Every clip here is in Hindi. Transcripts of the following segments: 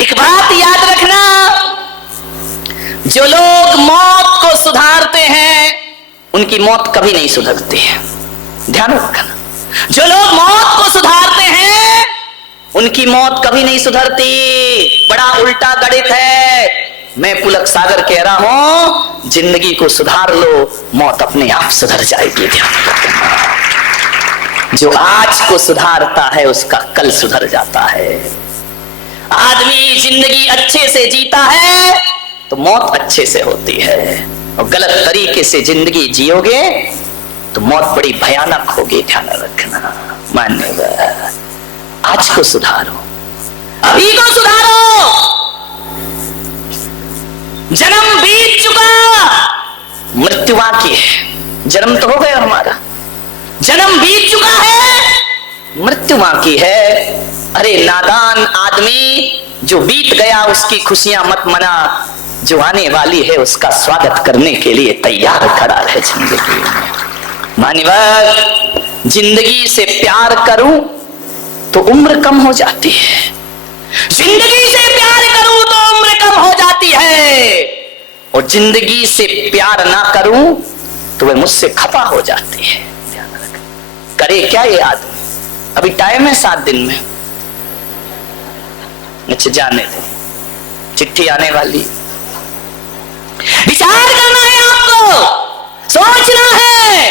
एक बात याद रखना, जो लोग मौत को सुधारते हैं उनकी मौत कभी नहीं सुधरती है। ध्यान रखना, जो लोग मौत को सुधारते हैं उनकी मौत कभी नहीं सुधरती। बड़ा उल्टा गणित है। मैं पुलक सागर कह रहा हूं, जिंदगी को सुधार लो, मौत अपने आप सुधर जाएगी। ध्यान रखना, जो आज को सुधारता है उसका कल सुधर जाता है। आदमी जिंदगी अच्छे से जीता है तो मौत अच्छे से होती है, और गलत तरीके से जिंदगी जियोगे तो मौत बड़ी भयानक होगी। ध्यान रखना, मान्यवर, आज को सुधारो, अभी को सुधारो। जन्म बीत चुका, मृत्यु बाकी है। जन्म तो हो गया हमारा, जन्म बीत चुका है, मृत्यु बाकी है। अरे नादान आदमी, जो बीत गया उसकी खुशियां मत मना, जो आने वाली है उसका स्वागत करने के लिए तैयार खड़ा रहे जिंदगी में। मान्यवर, जिंदगी से प्यार करूं तो उम्र कम हो जाती है, जिंदगी से प्यार करूं तो उम्र कम हो जाती है, और जिंदगी से प्यार ना करूं तो वह मुझसे खफा हो जाती है। ध्यान रख, करे क्या ये आदमी? अभी टाइम है 7 दिन में। अच्छा जाने दो, चिट्ठी आने वाली। विचार करना है आपको, सोचना है,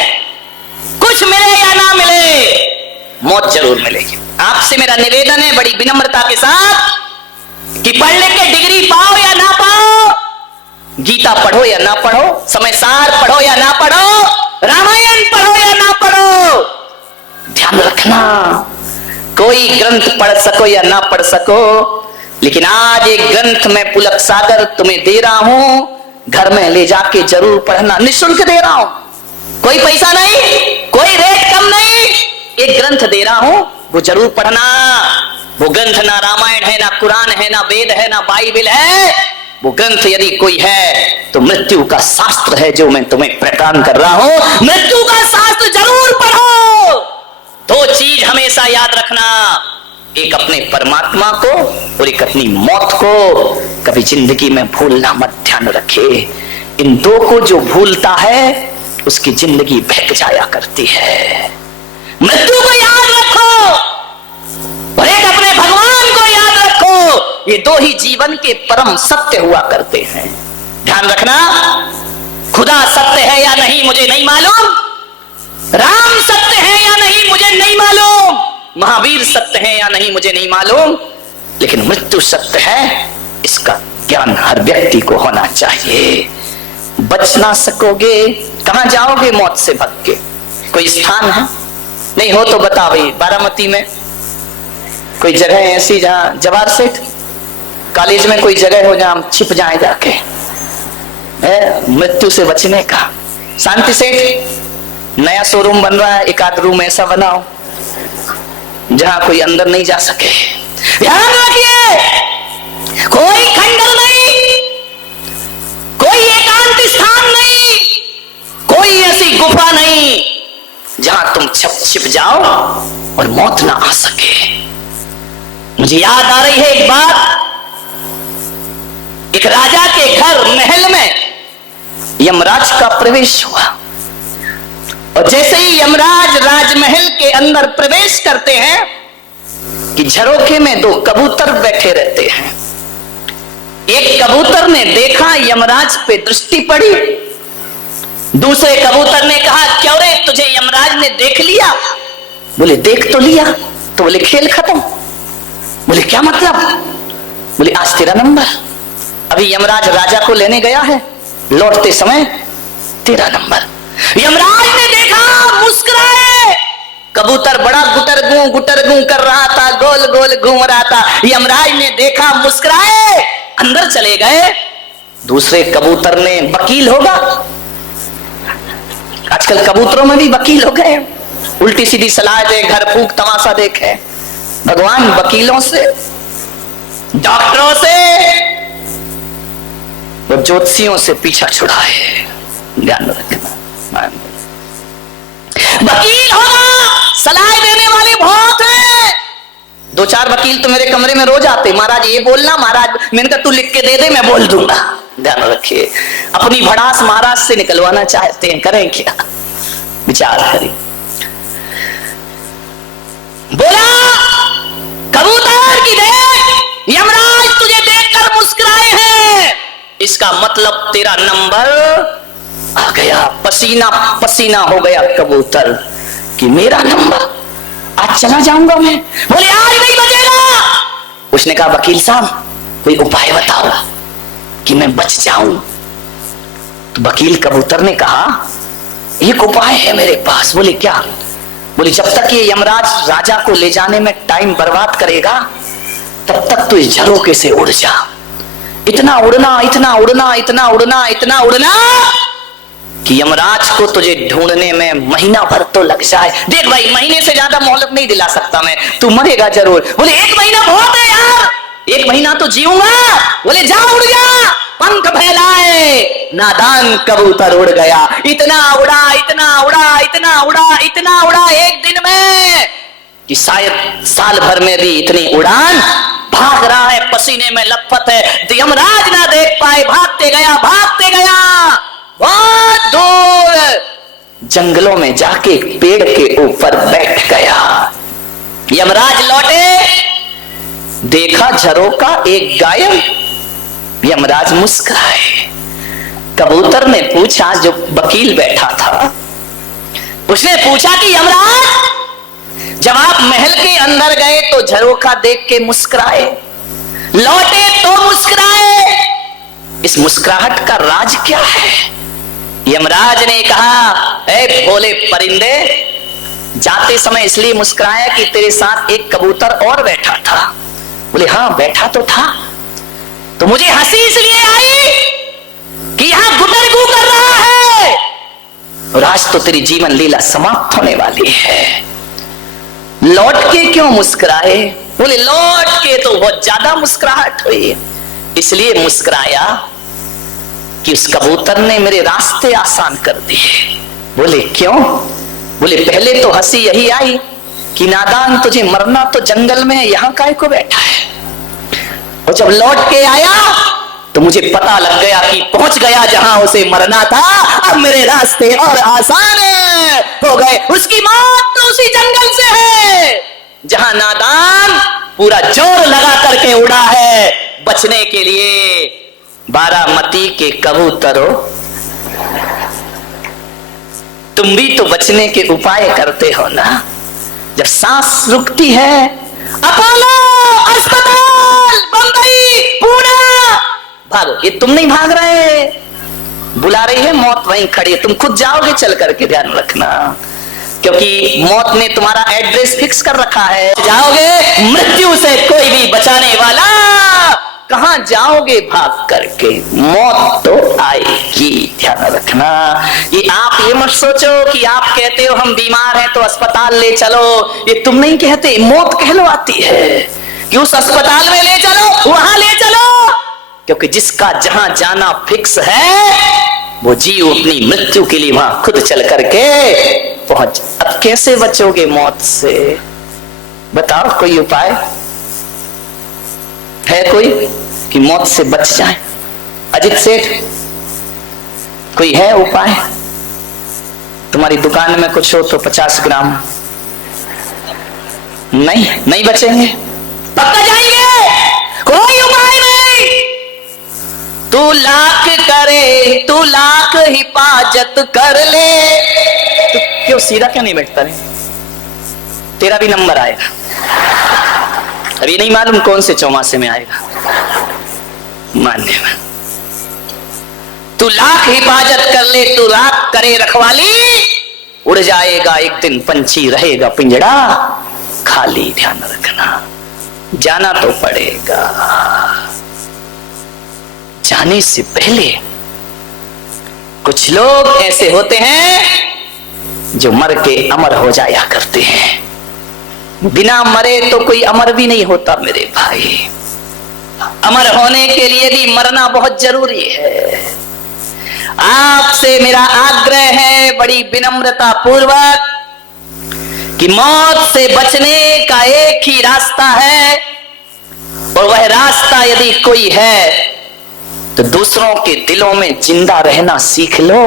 कुछ मिले या ना मिले मौत जरूर मिलेगी। आपसे मेरा निवेदन है बड़ी विनम्रता के साथ कि पढ़ लिख के डिग्री पाओ या ना पाओ, गीता पढ़ो या ना पढ़ो, समय सार पढ़ो या ना पढ़ो, रामायण पढ़ो या ना पढ़ो, ध्यान रखना, कोई ग्रंथ पढ़ सको या ना पढ़ सको, लेकिन आज एक ग्रंथ में पुलक सागर तुम्हें दे रहा हूं, घर में ले जाके जरूर पढ़ना। निःशुल्क दे रहा हूं, कोई पैसा नहीं, कोई रेट कम नहीं, एक ग्रंथ दे रहा हूं, वो जरूर पढ़ना। वो ग्रंथ ना रामायण है, ना कुरान है, ना वेद है, ना बाइबल है। वो ग्रंथ यदि कोई है तो मृत्यु का शास्त्र है, जो मैं तुम्हें प्रदान कर रहा हूं। मृत्यु का शास्त्र जरूर पढ़ो। 2 चीज हमेशा याद रखना, एक अपने परमात्मा को और एक अपनी मौत को कभी जिंदगी में भूलना मत। ध्यान रखे, इन 2 को जो भूलता है उसकी जिंदगी बहक जाया करती है। मृत्यु को याद रखो और एक अपने भगवान को याद रखो, ये 2 ही जीवन के परम सत्य हुआ करते हैं। ध्यान रखना, खुदा सत्य है या नहीं मुझे नहीं मालूम, राम सत्य है या नहीं मुझे नहीं मालूम, महावीर सत्य है या नहीं मुझे नहीं मालूम, लेकिन मृत्यु सत्य है, इसका ज्ञान हर व्यक्ति को होना चाहिए। बच ना सकोगे, कहां जाओगे मौत से भग के? कोई स्थान है? नहीं हो तो बता भाई, बारामती में कोई जगह ऐसी जहां, जवाहर सेठ कॉलेज में कोई जगह हो जहां हम छिप जाए जाके, मृत्यु से बचने का। शांति सेठ नया शोरूम बन रहा है, एक आध रूम ऐसा बनाओ जहां कोई अंदर नहीं जा सके। ध्यान रखिए, कोई खंडर नहीं, कोई एकांत स्थान नहीं, कोई ऐसी गुफा नहीं जहां तुम छिप जाओ और मौत ना आ सके। मुझे याद आ रही है एक बात, एक राजा के घर महल में यमराज का प्रवेश हुआ, और जैसे ही यमराज राजमहल के अंदर प्रवेश करते हैं कि झरोखे में 2 कबूतर बैठे रहते हैं। एक कबूतर ने देखा, यमराज पे दृष्टि पड़ी, दूसरे कबूतर ने कहा, क्यों रे तुझे यमराज ने देख लिया? बोले देख तो लिया, तो बोले खेल खत्म। बोले क्या मतलब? बोले आज तेरा नंबर, अभी यमराज राजा को लेने गया है, लौटते समय तेरा नंबर। यमराज ने देखा, मुस्कुराए, कबूतर बड़ा गुटरगू कर रहा था, गोल गोल घूम रहा था। यमराज ने देखा, मुस्कुराए, अंदर चले गए। दूसरे कबूतर ने, वकील होगा, आजकल कबूतरों में भी वकील हो गए, उल्टी सीधी सलाह दे, घर फूंक तमाशा देखे। भगवान वकीलों से, डॉक्टरों से और ज्योतिषियों से पीछा छुड़ाए। ध्यान रखना, वकील होगा, सलाह देने वाले बहुत हैं, 2-4 वकील तो मेरे कमरे में रोज आते, महाराज ये बोलना, महाराज मैंने कहा तू लिख के दे दे, मैं बोल दूंगा। ध्यान रखिए, अपनी भड़ास महाराज से निकलवाना चाहते हैं, करें क्या? विचार करें। बोला कबूतर की देख, यमराज तुझे देखकर मुस्कुराए हैं, इसका मतलब तेरा नंबर आ गया। पसीना पसीना हो गया कबूतर कि मेरा नंबर, आज चला जाऊंगा मैं। बोले आज नहीं बचेगा। उसने कहा वकील साहब कोई उपाय बताओ कि मैं बच जाऊं। तो वकील कबूतर ने कहा एक उपाय है मेरे पास। बोले क्या? बोले जब तक ये यमराज राजा को ले जाने में टाइम बर्बाद करेगा तब तक तू इस झरोके से उड़ जा। इतना उड़ना, इतना उड़ना, इतना उड़ना, इतना उड़ना कि यमराज को तुझे ढूंढने में महीना भर तो लग जाए। देख भाई, महीने से ज्यादा मोहलत नहीं दिला सकता मैं, तू मरेगा जरूर। बोले 1 महीना बहुत है यार, 1 महीना तो जीऊंगा। बोले जा उड़ जा, पंख फैलाए। नादान कबूतर उड़ गया। इतना उड़ा, इतना उड़ा, इतना उड़ा, इतना उड़ा एक दिन में कि शायद साल भर में भी इतनी उड़ान। भाग रहा है, पसीने में लथपथ है, यमराज ना देख पाए, भागते गया, भागते गया, बहुत दूर जंगलों में जाके पेड़ के ऊपर बैठ गया। यमराज लौटे, देखा झरोका एक गायब। यमराज मुस्कुराए। कबूतर ने पूछा, जो वकील बैठा था उसने पूछा कि यमराज जब आप महल के अंदर गए तो झरोका देख के मुस्कुराए, लौटे तो मुस्कुराए, इस मुस्कुराहट का राज क्या है? यमराज ने कहा ए भोले परिंदे, जाते समय इसलिए मुस्कुराया कि तेरे साथ एक कबूतर और बैठा था। बोले हाँ बैठा तो था, तो मुझे हंसी इसलिए आई कि यहां गुटरगू कर रहा है और आज तो तेरी जीवन लीला समाप्त होने वाली है। लौट के क्यों मुस्कुराए? बोले लौट के तो बहुत ज्यादा मुस्कुराहट हुई, इसलिए मुस्कुराया कि उस कबूतर ने मेरे रास्ते आसान कर दिए। बोले क्यों? बोले पहले तो हंसी यही आई कि नादान तुझे मरना तो जंगल में, यहां काहे को बैठा है। और जब लौट के आया तो मुझे पता लग गया कि पहुंच गया जहां उसे मरना था, अब मेरे रास्ते और आसान हो गए। उसकी मौत तो उसी जंगल से है जहां नादान पूरा जोर लगा करके उड़ा है बचने के लिए। बारामती के कबूतरों, तुम भी तो बचने के उपाय करते हो ना। जब सांस रुकती है, अपोलो अस्पताल, बंबई, पुणे, भागो। ये तुम नहीं भाग रहे, बुला रही है मौत, वहीं खड़ी है। तुम खुद जाओगे चल करके, ध्यान रखना, क्योंकि मौत ने तुम्हारा एड्रेस फिक्स कर रखा है। जाओगे, मृत्यु से कोई भी बचाने वाला कहां जाओगे भाग करके, मौत तो आएगी, ध्यान रखना। ये आप ये मत सोचो कि आप कहते हो हम बीमार हैं तो अस्पताल ले चलो, ये तुम नहीं कहते, मौत कहलवाती है कि उस अस्पताल में ले चलो, वहां ले चलो, क्योंकि जिसका जहां जाना फिक्स है वो जीव अपनी मृत्यु के लिए वहां खुद चल करके पहुंच। अब कैसे बचोगे मौत से? बताओ कोई उपाय है कोई कि मौत से बच जाए? अजित सेठ, कोई है उपाय? तुम्हारी दुकान में कुछ हो तो 50 ग्राम। नहीं बचेंगे, पक्का जाएंगे, कोई उपाय नहीं। तू लाख करे, तू लाख हिफाजत कर ले। तू क्यों सीधा क्यों नहीं बैठता रे? तेरा भी नंबर आएगा। अभी नहीं मालूम कौन से चौमासे में आएगा, मानने में। तू लाख हिफाजत कर ले, तू लाख करे रखवाली, उड़ जाएगा एक दिन पंछी, रहेगा पिंजड़ा खाली। ध्यान रखना, जाना तो पड़ेगा। जाने से पहले कुछ लोग ऐसे होते हैं जो मर के अमर हो जाया करते हैं। बिना मरे तो कोई अमर भी नहीं होता मेरे भाई। अमर होने के लिए भी मरना बहुत जरूरी है। आपसे मेरा आग्रह है बड़ी विनम्रता पूर्वक कि मौत से बचने का एक ही रास्ता है, और वह रास्ता यदि कोई है तो दूसरों के दिलों में जिंदा रहना सीख लो,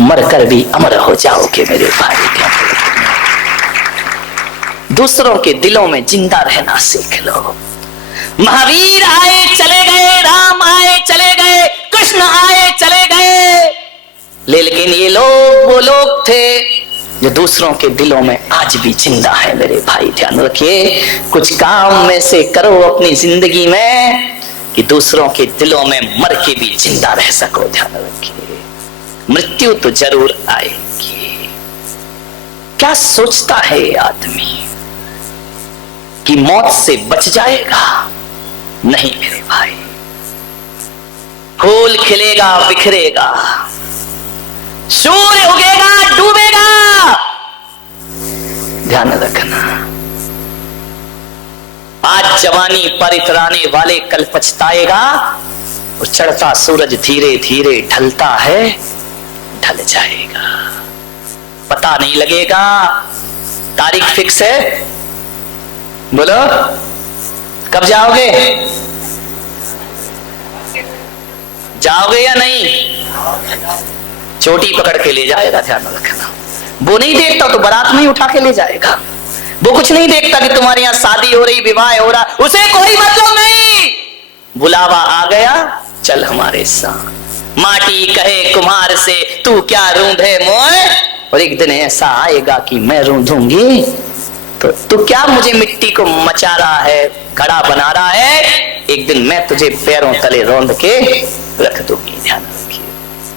मरकर भी अमर हो जाओगे मेरे भाई। दूसरों के दिलों में जिंदा रहना सीख लो। महावीर आए चले गए, राम आए चले गए, कृष्ण आए चले गए, लेकिन ये लोग वो लोग थे जो दूसरों के दिलों में आज भी जिंदा है मेरे भाई। ध्यान रखिए, कुछ काम में से करो अपनी जिंदगी में कि दूसरों के दिलों में मर के भी जिंदा रह सको। ध्यान रखिए, मृत्यु तो जरूर आएगी। क्या सोचता है आदमी कि मौत से बच जाएगा? नहीं मेरे भाई, फूल खिलेगा बिखरेगा, सूर्य उगेगा डूबेगा, ध्यान रखना। आज जवानी पर इतराने वाले कल पछताएगा, और चढ़ता सूरज धीरे धीरे ढलता है, ढल जाएगा, पता नहीं लगेगा। तारीख फिक्स है, बोलो कब जाओगे? जाओगे या नहीं? चोटी पकड़ के ले जाएगा, ध्यान रखना। वो नहीं देखता तो बारात में ही उठा के ले जाएगा। वो कुछ नहीं देखता कि तुम्हारे यहाँ शादी हो रही, विवाह हो रहा, उसे कोई मतलब नहीं। बुलावा आ गया, चल हमारे साथ। माटी कहे कुम्हार से तू क्या रूंधे मोए, और एक दिन ऐसा आएगा कि मैं रूंधूंगी, तो तू क्या मुझे मिट्टी को मचा रहा है, घड़ा बना रहा है, एक दिन मैं तुझे पैरों तले रौंद के रख दूंगी। ध्यान